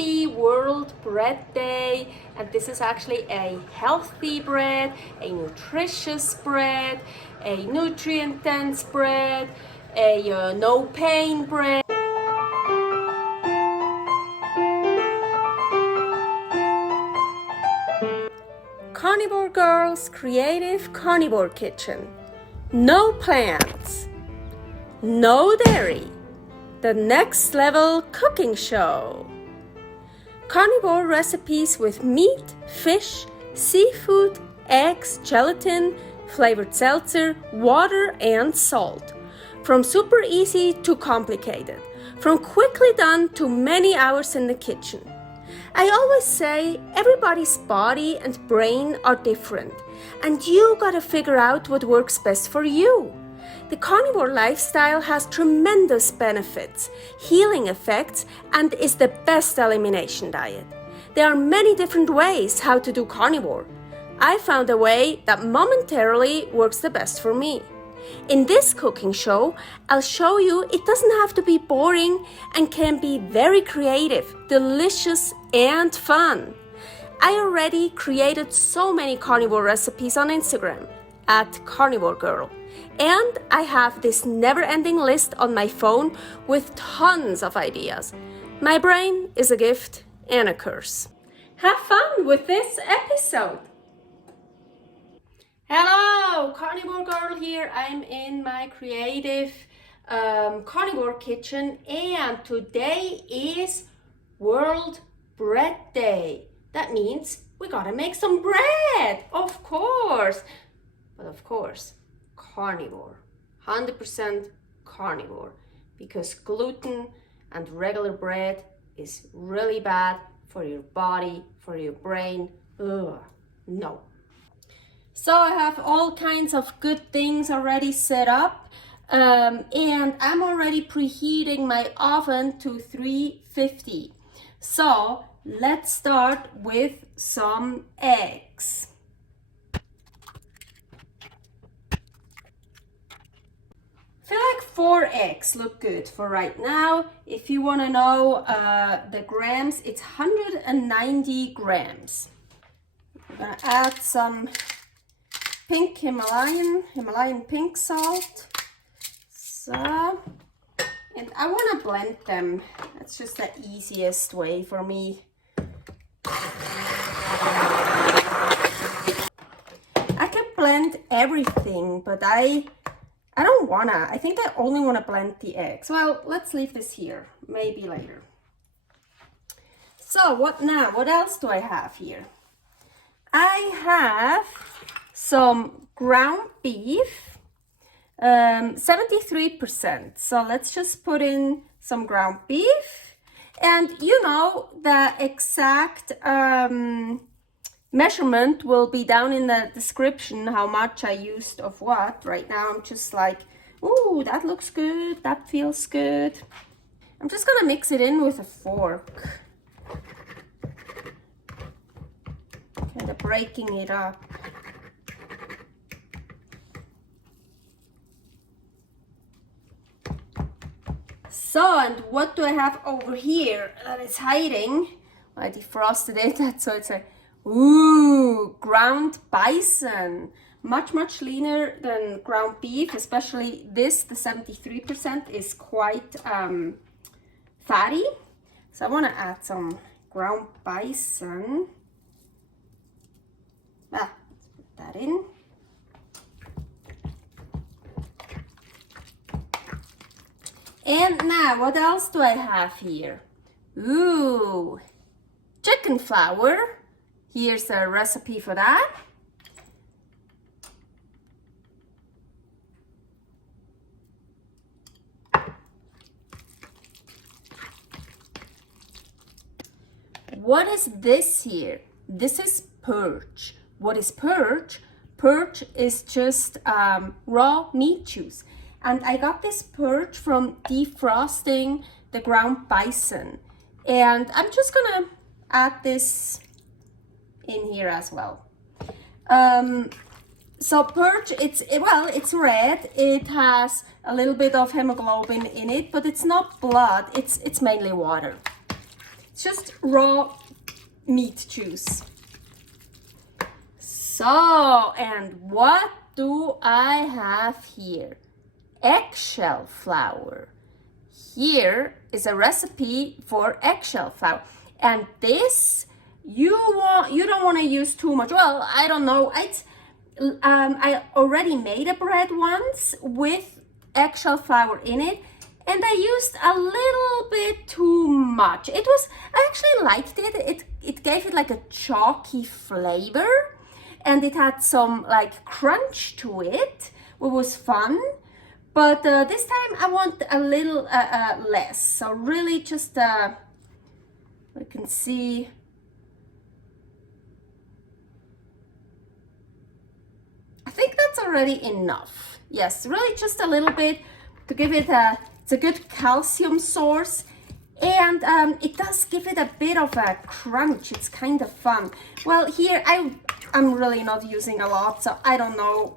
Happy World Bread Day, and this is actually a healthy bread, a nutritious bread, a nutrient-dense bread, a no-pain bread. Carnivore Girl's Creative Carnivore Kitchen. No plants, no dairy, the next level cooking show. Carnivore recipes with meat, fish, seafood, eggs, gelatin, flavored seltzer, water, and salt. From super easy to complicated, from quickly done to many hours in the kitchen. I always say everybody's body and brain are different, and you gotta figure out what works best for you. The carnivore lifestyle has tremendous benefits, healing effects, and is the best elimination diet. There are many different ways how to do carnivore. I found a way that momentarily works the best for me. In this cooking show, I'll show you it doesn't have to be boring and can be very creative, delicious, and fun. I already created so many carnivore recipes on Instagram at karnivorgirl, and I have this never-ending list on my phone with tons of ideas. My brain is a gift and a curse. Have fun with this episode. Hello, Carnivore Girl here. I'm in my creative carnivore kitchen, and today is World Bread Day. That means we gotta make some bread, of course. But of course, carnivore, 100% carnivore, because gluten and regular bread is really bad for your body, for your brain. Ugh, no. So I have all kinds of good things already set up, and I'm already preheating my oven to 350. So let's start with some eggs. I feel like 4 eggs look good for right now. If you want to know the grams, it's 190 grams. I'm gonna add some pink Himalayan pink salt. So, and I want to blend them. That's just the easiest way for me. I can blend everything, but I don't wanna. I think I only want to blend the eggs. Well, let's leave this here, maybe later. So what now? What else do I have here? I have some ground beef, 73%. So let's just put in some ground beef, and you know the exact measurement will be down in the description, how much I used of what. Right now I'm just like, ooh, that looks good, that feels good. I'm just gonna mix it in with a fork, kind of breaking it up. So, and what do I have over here that is hiding? Well, I defrosted it, so it's a, ooh, ground bison. Much leaner than ground beef, especially this, the 73% is quite fatty. So I want to add some ground bison. Let's put that in. And now, what else do I have here? Ooh, chicken flour. Here's a recipe for that. What is this here? This is perch. What is perch? Perch is just raw meat juice. And I got this perch from defrosting the ground bison. And I'm just gonna add this in here as well. So perch, it's red. It has a little bit of hemoglobin in it, but it's not blood. It's mainly water. It's just raw meat juice. So, and what do I have here? Eggshell flour. Here is a recipe for eggshell flour, and this you don't want to use too much. Well, I don't know. I already made a bread once with eggshell flour in it, and I used a little bit too much. I actually liked it. It gave it like a chalky flavor, and it had some like crunch to it, which was fun. But this time I want a little less. So really just, I can see. I think that's already enough. Yes, really just a little bit to give it it's a good calcium source. And it does give it a bit of a crunch. It's kind of fun. Well, here I'm really not using a lot, so I don't know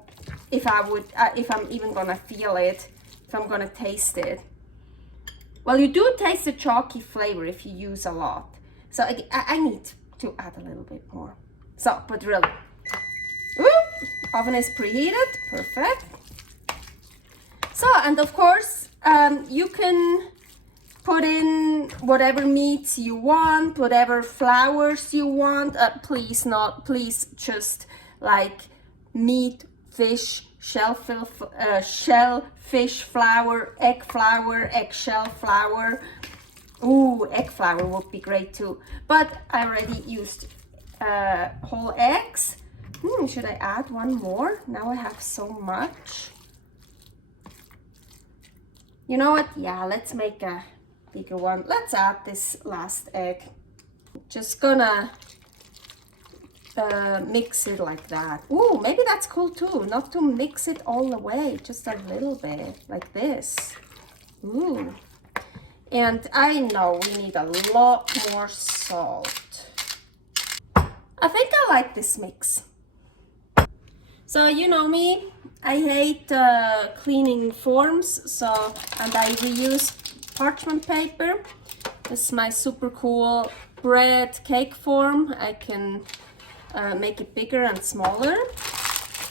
if I'm even gonna feel it, if I'm gonna taste it. Well, you do taste the chalky flavor if you use a lot. So I need to add a little bit more. So, but really, oven is preheated, perfect. So, and of course, you can put in whatever meats you want, whatever flours you want. Please just like meat, fish, shellfish flour, eggshell flour. Ooh, egg flour would be great too. But I already used whole eggs. Should I add one more? Now I have so much. You know what? Yeah, let's make a bigger one. Let's add this last egg. Just gonna mix it like that. Ooh, maybe that's cool too. Not to mix it all the way, just a little bit like this. Ooh. And I know we need a lot more salt. I think I like this mix. So you know me, I hate cleaning forms, and I reuse parchment paper. This is my super cool bread cake form. I can make it bigger and smaller.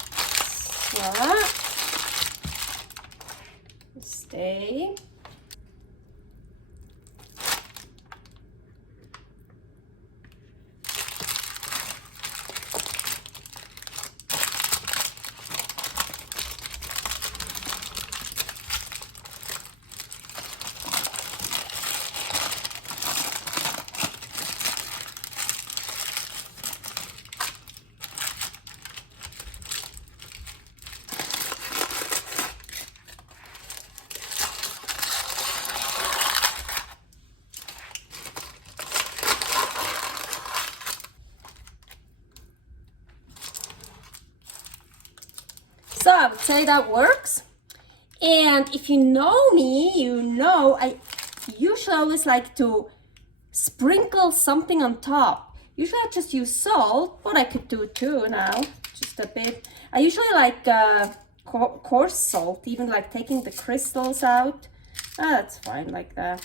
So, stay. So I would say that works. And if you know me, you know I usually always like to sprinkle something on top. Usually I just use salt, but I could do too now, just a bit. I usually like coarse salt, even like taking the crystals out. That's fine like that.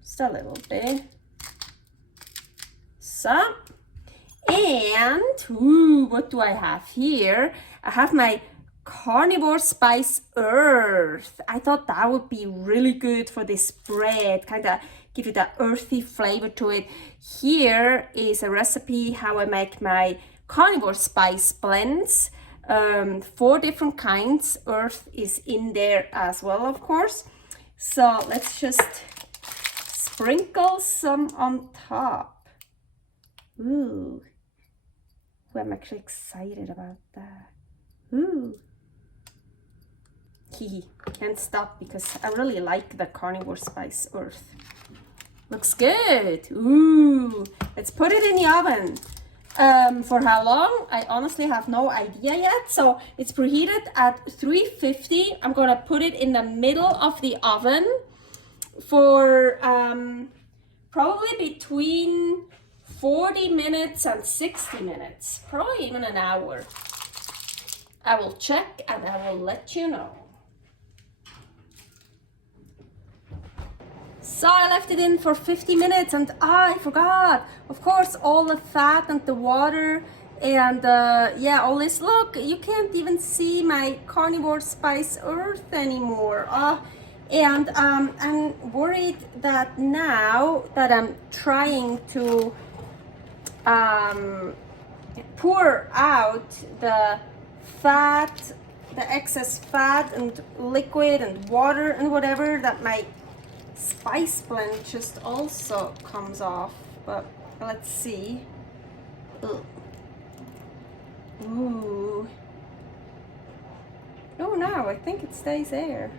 Just a little bit. So, and ooh, what do I have here? I have my Carnivore Spice Earth. I thought that would be really good for this bread, kind of give it that earthy flavor to it. Here is a recipe how I make my carnivore spice blends. 4 different kinds. Earth is in there as well, of course. So let's just sprinkle some on top. Ooh, I'm actually excited about that. Ooh. Can't stop because I really like the Carnivore Spice Earth. Looks good. Ooh, let's put it in the oven. For how long? I honestly have no idea yet. So it's preheated at 350. I'm gonna put it in the middle of the oven for probably between 40 minutes and 60 minutes, probably even an hour. I will check and I will let you know. So I left it in for 50 minutes and I forgot, of course, all the fat and the water and yeah, all this. Look, you can't even see my Carnivore Spice Earth anymore. And I'm worried that now that I'm trying to pour out the fat, the excess fat and liquid and water and whatever, that my spice blend just also comes off. But let's see. Ugh. Ooh. Oh no, I think it stays there.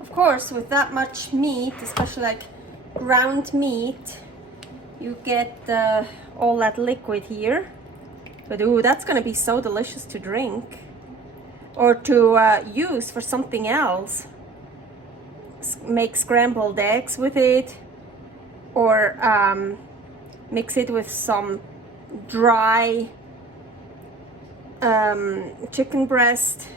Of course, with that much meat, especially like ground meat, you get all that liquid here. But ooh, that's gonna be so delicious to drink or to use for something else. Make scrambled eggs with it, or mix it with some dry chicken breast.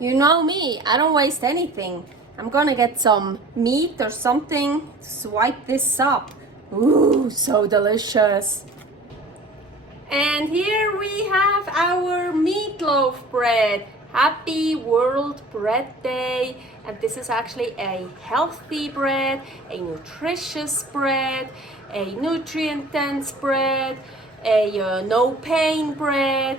You know me, I don't waste anything. I'm gonna get some meat or something, swipe this up. Ooh, so delicious. And here we have our meatloaf bread. Happy World Bread Day. And this is actually a healthy bread, a nutritious bread, a nutrient-dense bread, a no pain bread,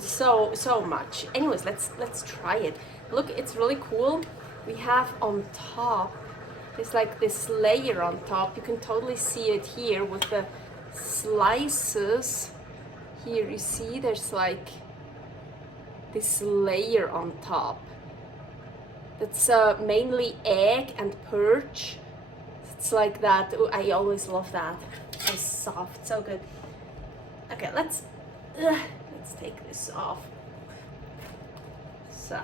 so much. Anyways, let's try it. Look, it's really cool. We have on top, there's like this layer on top. You can totally see it here with the slices. Here you see there's like this layer on top. That's mainly egg and perch. It's like that. Ooh, I always love that. It's soft, so good. Okay, let's take this off. So,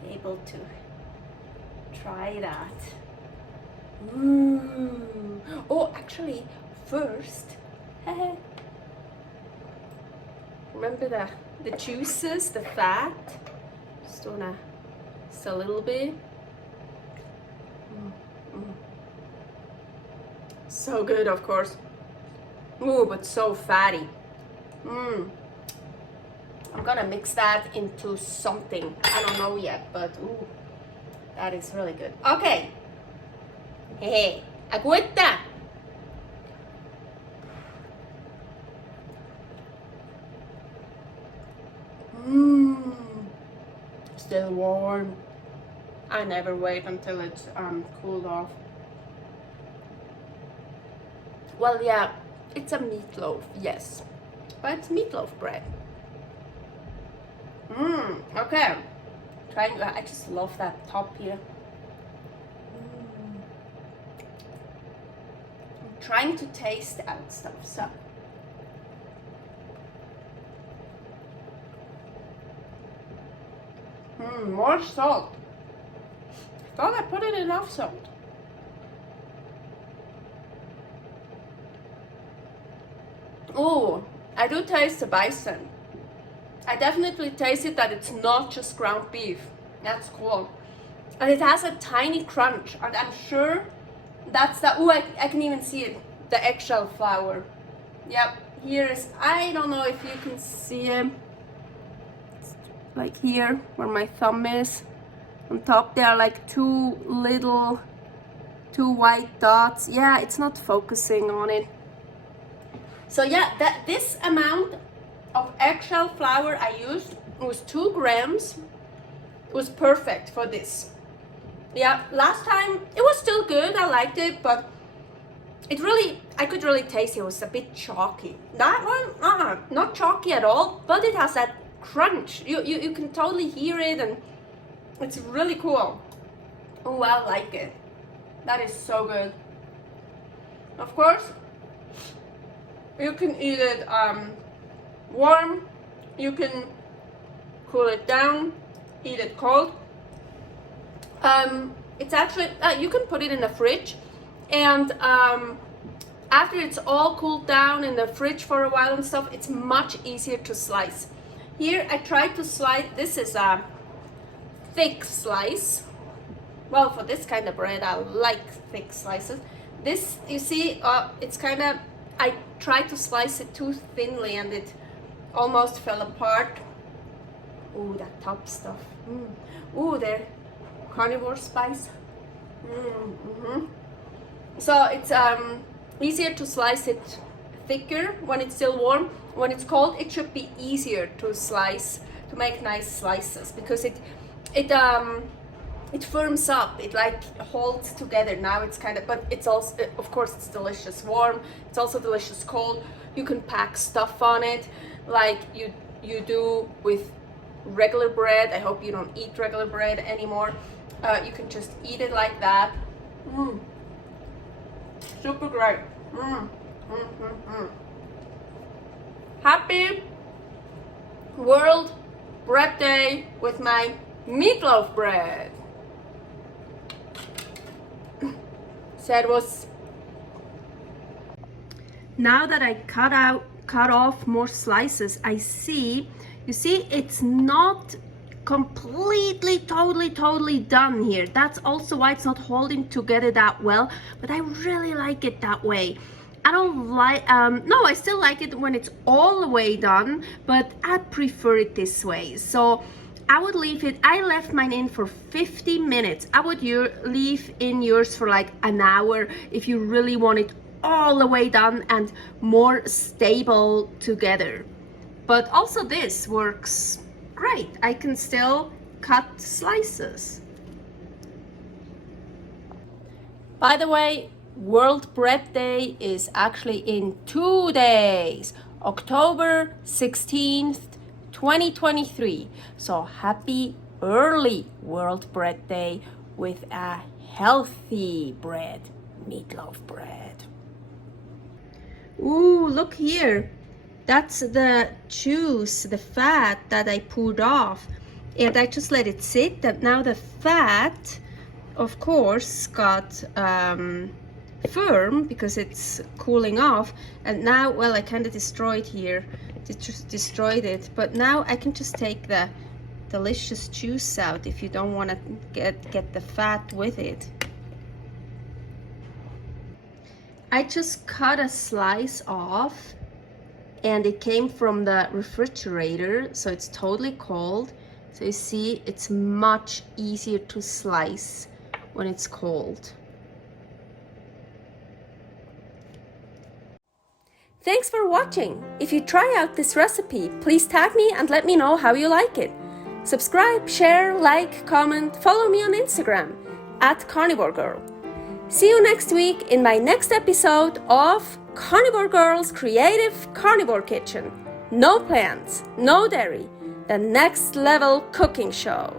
be able to try that. Ooh. Oh, actually, first, remember the juices, the fat. Just a little bit. So good, of course. Ooh, but so fatty. I'm gonna mix that into something. I don't know yet, but ooh, that is really good. Okay. Hey, agüita. Still warm. I never wait until it's cooled off. Well, yeah, it's a meatloaf, yes, but it's meatloaf bread. Okay. I just love that top here. I'm trying to taste out stuff, so. More salt. I thought I put in enough salt. Oh, I do taste the bison. I definitely taste it that it's not just ground beef. That's cool. And it has a tiny crunch. And I'm sure that's the, oh, I can even see it. The eggshell flour. Yep, here is, I don't know if you can see it. Like here, where my thumb is. On top there are like two white dots. Yeah, it's not focusing on it. So yeah, this amount of eggshell flour I used was 2 grams, was perfect for this. Yeah, last time it was still good, I liked it, but I could really taste it was a bit chalky. That one, not chalky at all, but it has that crunch. You can totally hear it, and it's really cool. Oh, I like it. That is so good. Of course, you can eat it warm, you can cool it down, eat it cold. It's actually, you can put it in the fridge, and after it's all cooled down in the fridge for a while and stuff, it's much easier to slice. Here I tried to slice, this is a thick slice. Well, for this kind of bread, I like thick slices. This, you see, it's kind of, I tried to slice it too thinly and it almost fell apart. Ooh, that top stuff. Ooh, there, Carnivore Spice. So it's easier to slice it thicker when it's still warm. When it's cold, it should be easier to slice, to make nice slices, because it firms up, it like holds together. Now it's kind of, but it's also, of course, it's delicious warm, it's also delicious cold. You can pack stuff on it like you do with regular bread. I hope you don't eat regular bread anymore. You can just eat it like that. Super great. Happy World Bread Day with my meatloaf bread. So it was. Now that I cut off more slices, you see it's not completely totally done here. That's also why it's not holding together that well, but I really like it that way. I don't like, no, I still like it when it's all the way done, but I prefer it this way. So I would leave it, I left mine in for 50 minutes. I would leave in yours for like an hour if you really want it all the way done and more stable together. But also this works great. I can still cut slices. By the way, World Bread Day is actually in 2 days, October 16th, 2023. So happy early World Bread Day with a healthy bread, meatloaf bread. Ooh, look here. That's the juice, the fat that I poured off. And I just let it sit. And now the fat, of course, got firm because it's cooling off. And now, well, I kind of destroyed here. Just destroyed it. But now I can just take the delicious juice out if you don't want to get the fat with it. I just cut a slice off, and it came from the refrigerator, so it's totally cold. So you see, it's much easier to slice when it's cold. Thanks for watching. If you try out this recipe, please tag me and let me know how you like it. Subscribe, share, like, comment, follow me on Instagram @carnivorgirl. See you next week in my next episode of Carnivore Girl's Creative Carnivore Kitchen. No plants, no dairy, the next level cooking show.